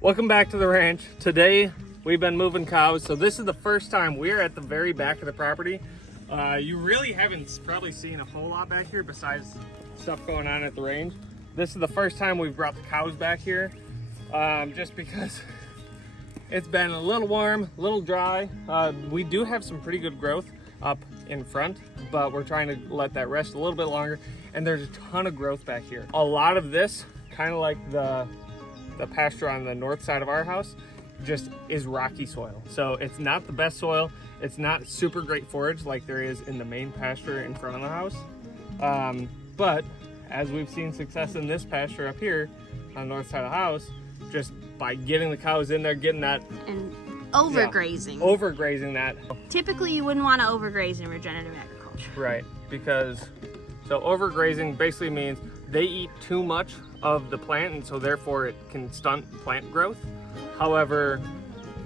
Welcome back to the ranch. Today we've been moving cows, so this is the first time we're at the very back of the property. You really haven't probably seen a whole lot back here besides stuff going on at the range. This is the first time we've brought the cows back here, just because it's been a little warm, a little dry. We do have some pretty good growth up in front, but we're trying to let that rest a little bit longer, and there's a ton of growth back here. A lot of this, kind of like the pasture on the north side of our house, just is rocky soil. So it's not the best soil. It's not super great forage like there is in the main pasture in front of the house. But as we've seen success in this pasture up here on the north side of the house, just by getting the cows in there, getting that and overgrazing. Yeah, overgrazing that. Typically you wouldn't want to overgraze in regenerative agriculture. Right, because so overgrazing basically means they eat too much of the plant, and so therefore it can stunt plant growth. However,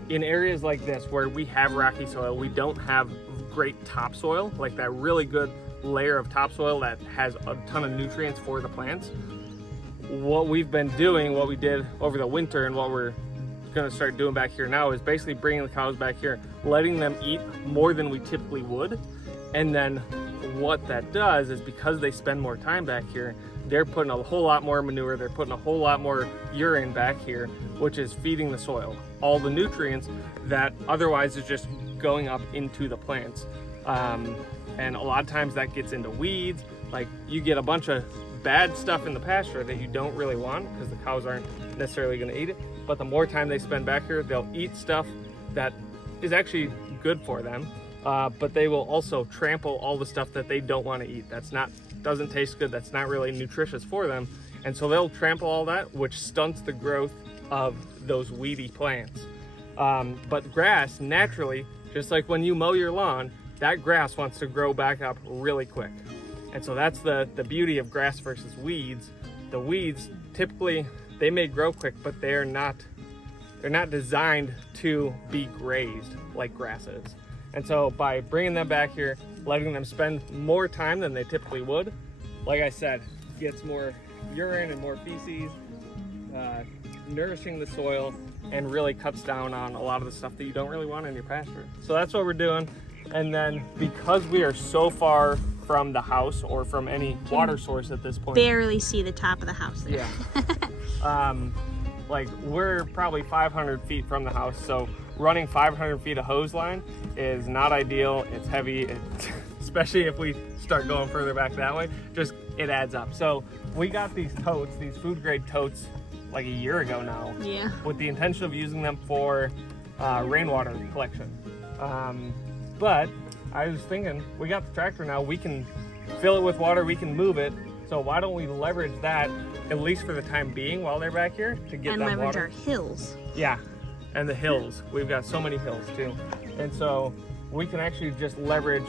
in areas like this where we have rocky soil, we don't have great topsoil, like that really good layer of topsoil that has a ton of nutrients for the plants. What we've been doing, what we did over the winter and what we're going to start doing back here now is basically bringing the cows back here, letting them eat more than we typically would. And then what that does is, because they spend more time back here, they're putting a whole lot more manure, they're putting a whole lot more urine back here, which is feeding the soil all the nutrients that otherwise is just going up into the plants. And a lot of times that gets into weeds. Like, you get a bunch of bad stuff in the pasture that you don't really want because the cows aren't necessarily going to eat it. But the more time they spend back here, they'll eat stuff that is actually good for them. But they will also trample all the stuff that they don't want to eat. Doesn't taste good. That's not really nutritious for them. And so they'll trample all that, which stunts the growth of those weedy plants. But grass, naturally, just like when you mow your lawn, that grass wants to grow back up really quick. And so that's the beauty of grass versus weeds. The weeds, typically, they may grow quick, but they're not designed to be grazed like grass is. And so by bringing them back here, letting them spend more time than they typically would, like I said, gets more urine and more feces, nourishing the soil, and really cuts down on a lot of the stuff that you don't really want in your pasture. So that's what we're doing. And then because we are so far from the house or from any water source at this point, barely see the top of the house there. Yeah. Like, we're probably 500 feet from the house, so running 500 feet of hose line is not ideal. It's heavy, especially if we start going further back that way, just it adds up. So we got these totes, these food grade totes, like a year ago now, yeah, with the intention of using them for rainwater collection. But I was thinking, we got the tractor now, we can fill it with water, we can move it. So why don't we leverage that, at least for the time being while they're back here, to get them water. And leverage our hills. Yeah, and the hills. We've got so many hills too. And so we can actually just leverage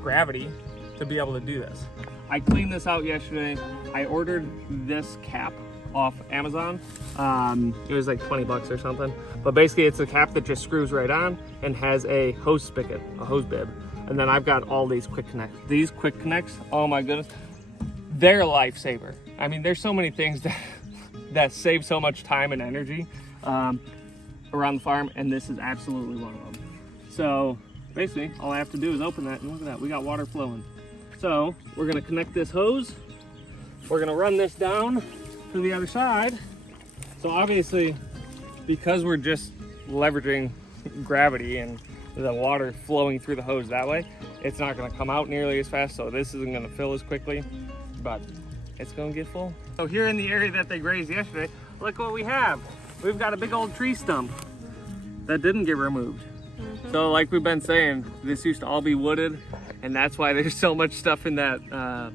gravity to be able to do this. I cleaned this out yesterday. I ordered this cap off Amazon. It was like 20 bucks or something. But basically it's a cap that just screws right on and has a hose spigot, a hose bib. And then I've got all these quick connects. These quick connects, oh my goodness, they're a lifesaver. I mean, there's so many things that save so much time and energy around the farm, and this is absolutely one of them. So basically all I have to do is open that, and look at that, we got water flowing. So we're gonna connect this hose, we're gonna run this down to the other side. So obviously, because we're just leveraging gravity and the water flowing through the hose that way, it's not gonna come out nearly as fast, so this isn't gonna fill as quickly, but it's gonna get full. So here in the area that they grazed yesterday, look what we have. We've got a big old tree stump that didn't get removed. Mm-hmm. So like we've been saying, this used to all be wooded, and that's why there's so much stuff in that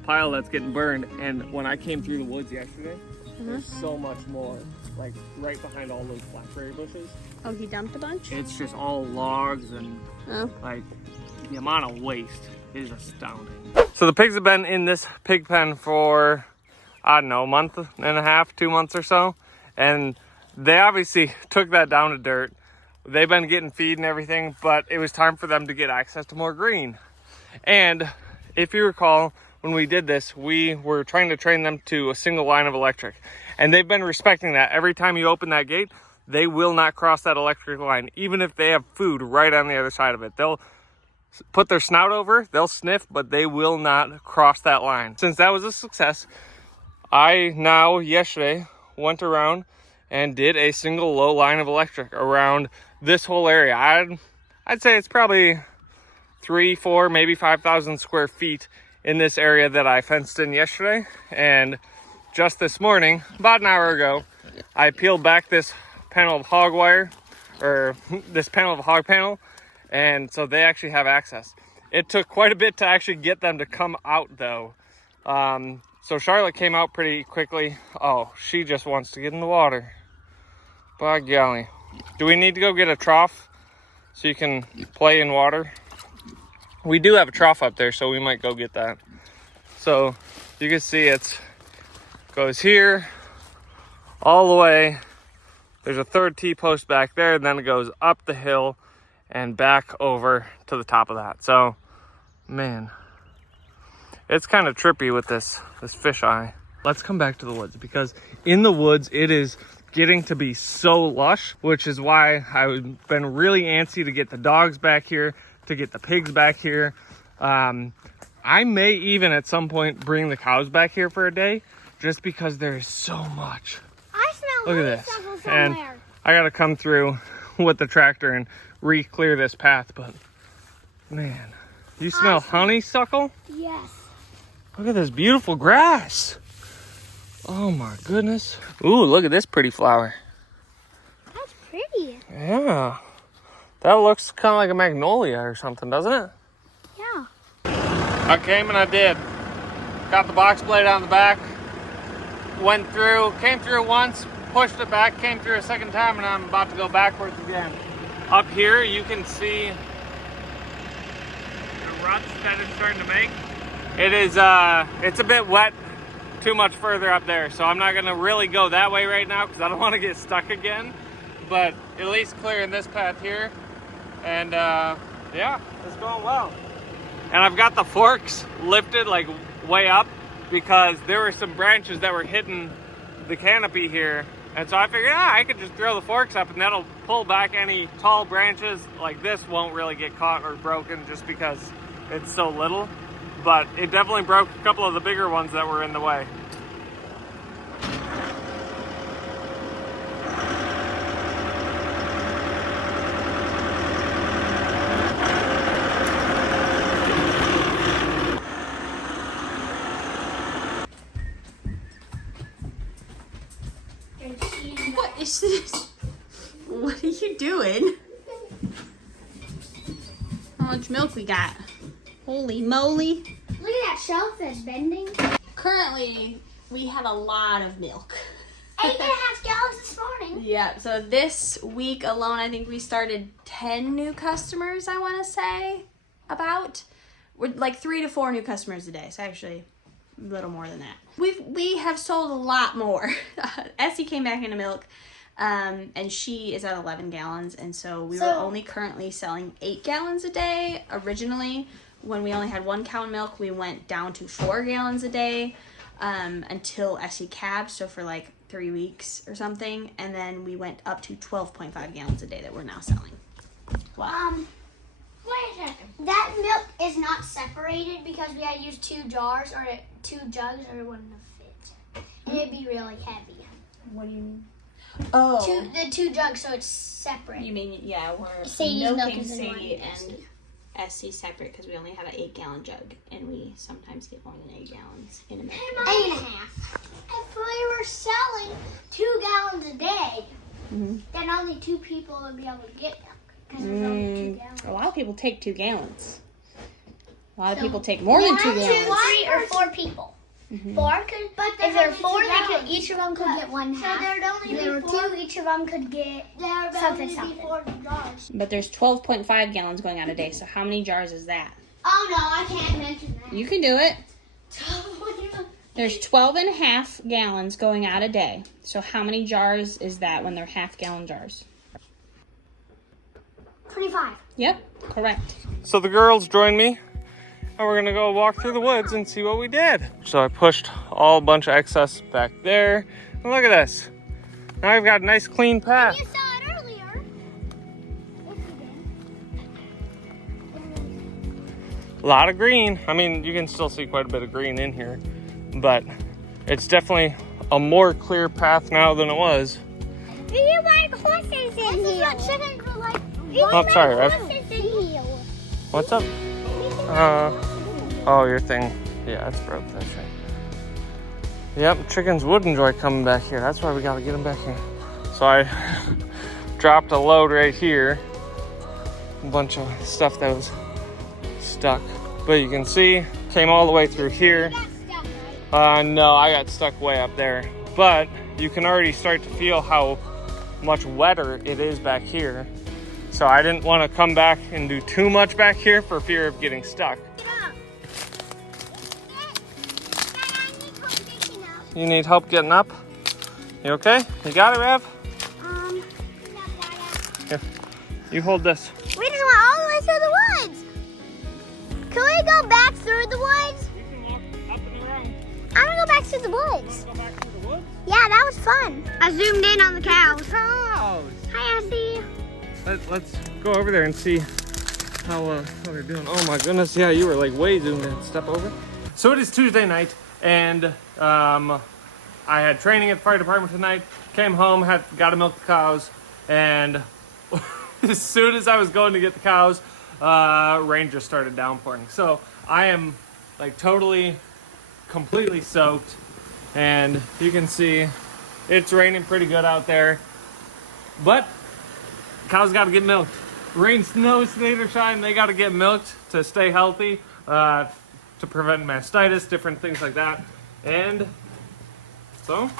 pile that's getting burned. And when I came through the woods yesterday, there's so much more, like right behind all those blackberry bushes. Oh, he dumped a bunch? It's just all logs, and like the amount of waste is astounding. So the pigs have been in this pig pen for, I don't know, a month and a half, 2 months or so. And they obviously took that down to dirt. They've been getting feed and everything, but it was time for them to get access to more green. And if you recall, when we did this, we were trying to train them to a single line of electric. And they've been respecting that. Every time you open that gate, they will not cross that electric line, even if they have food right on the other side of it. They'll put their snout over, they'll sniff, but they will not cross that line. Since that was a success, I now yesterday went around and did a single low line of electric around this whole area. I'd say it's probably 3, 4, maybe 5,000 square feet in this area that I fenced in yesterday. And just this morning, about an hour ago, I peeled back this panel of hog wire, or this panel of hog panel, and so they actually have access. It took quite a bit to actually get them to come out though. So Charlotte came out pretty quickly. Oh, she just wants to get in the water. By golly. Do we need to go get a trough so you can play in water? We do have a trough up there, so we might go get that. So you can see it goes here all the way. There's a third T-post back there, and then it goes up the hill and back over to the top of that. So, man, it's kind of trippy with this fish eye. Let's come back to the woods, because in the woods it is getting to be so lush, which is why I've been really antsy to get the dogs back here, to get the pigs back here. I may even at some point bring the cows back here for a day, just because there is so much. I smell Look at this. And I gotta come through with the tractor and re-clear this path, but man, you smell honeysuckle? Yes. Look at this beautiful grass. Oh my goodness. Ooh, look at this pretty flower. That's pretty. Yeah. That looks kind of like a magnolia or something, doesn't it? Yeah. I came and I did. Got the box blade on the back. Went through, came through once, pushed it back, came through a second time, and I'm about to go backwards again. Up here, you can see the ruts that it's starting to make. It is, it's a bit wet, too much further up there, so I'm not gonna really go that way right now because I don't want to get stuck again. But at least clearing this path here, and yeah, it's going well. And I've got the forks lifted like way up because there were some branches that were hitting the canopy here, and so I figured, I could just throw the forks up and that'll pull back any tall branches. Like this won't really get caught or broken just because it's so little. But it definitely broke a couple of the bigger ones that were in the way. What is this? What are you doing? How much milk we got? Holy moly. Look at that shelf that's bending. Currently, we have a lot of milk. 8.5 gallons this morning. Yeah, so this week alone, I think we started 10 new customers, I want to say, about. We're like 3 to 4 new customers a day, so actually a little more than that. We have sold a lot more. Essie came back into milk, and she is at 11 gallons, and so we were only currently selling 8 gallons a day. Originally, when we only had 1 cow in milk, we went down to 4 gallons a day until Essie calved, so for like 3 weeks or something, and then we went up to 12.5 gallons a day that we're now selling. Wow. Wait a second. That milk is not separated because we had to use 2 jars or 2 jugs or it wouldn't have fit. And it'd be really heavy. What do you mean? Oh. The 2 jugs, so it's separate. You mean, yeah, we're Sadie's milk milking is in one Sadie and and Essie separate because we only have an 8-gallon jug, and we sometimes get more than 8 gallons in a milk. 8.5. If we were selling 2 gallons a day, then only 2 people would be able to get milk. Because there's only 2 gallons. A lot of people take 2 gallons. A lot of people take more than 2 gallons. 2, 3, or 4 people. 4 could, but if there were 4, each of them could get 1/2. So there'd only if there were 2, each of them could get something. 4 jars. But there's 12.5 gallons going out a day, so how many jars is that? Oh no, I can't mention that. You can do it. There's 12.5 gallons going out a day. So how many jars is that when they're half-gallon jars? 25. Yep, correct. So the girls joined me, and we're gonna go walk through the woods and see what we did. So I pushed a bunch of excess back there. And look at this. Now we've got a nice clean path. You saw it earlier. A lot of green. I mean, you can still see quite a bit of green in here, but it's definitely a more clear path now than it was. Do you like horses in here? This is what chickens are like. Oh, sorry, Rev. Horses in here. What's up? Oh, your thing. Yeah, it's broke. That's right. Yep, chickens would enjoy coming back here. That's why we gotta get them back here. So I dropped a load right here. A bunch of stuff that was stuck. But you can see, came all the way through here. No, I got stuck way up there. But you can already start to feel how much wetter it is back here. So I didn't want to come back and do too much back here for fear of getting stuck. You need help getting up? You okay? You got it, Rev? Here, you hold this. We just went all the way through the woods. Can we go back through the woods? We can walk up and around. I want to go back through the woods. Go back through the woods? Yeah, that was fun. I zoomed in on the cows. Cows! Hi, Essie. Let's go over there and see how they're doing. Oh my goodness, yeah, you were like way zoomed in. Step over. So it is Tuesday night, and I had training at the fire department tonight. Came home, got to milk the cows, and as soon as I was going to get the cows, rain just started downpouring. So I am like completely soaked, and you can see it's raining pretty good out there. But cows got to get milked. Rain, snow, sleet, or shine, they got to get milked to stay healthy, to prevent mastitis, different things like that. And so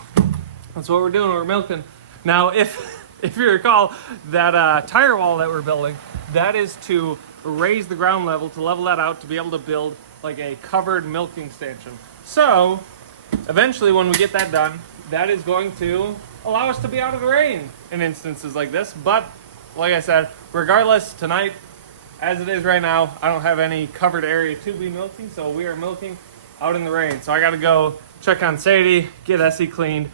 that's what we're doing. We're milking. Now, if you recall, that tire wall that we're building, that is to raise the ground level, to level that out, to be able to build like a covered milking station. So eventually, when we get that done, that is going to allow us to be out of the rain in instances like this. But like I said, regardless, tonight, as it is right now, I don't have any covered area to be milking, so we are milking out in the rain. So I got to go check on Sadie, get Essie cleaned,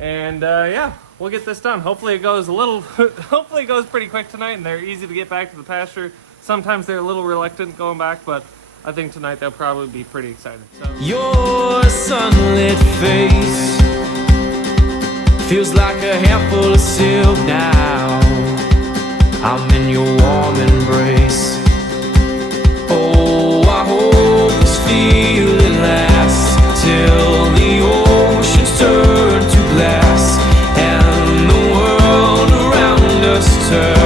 and yeah, we'll get this done. Hopefully it goes hopefully it goes pretty quick tonight, and they're easy to get back to the pasture. Sometimes they're a little reluctant going back, but I think tonight they'll probably be pretty excited. So. Your sunlit face feels like a handful of silk now. I'm in your warm embrace. Oh, I hope this feeling lasts till the oceans turn to glass and the world around us turns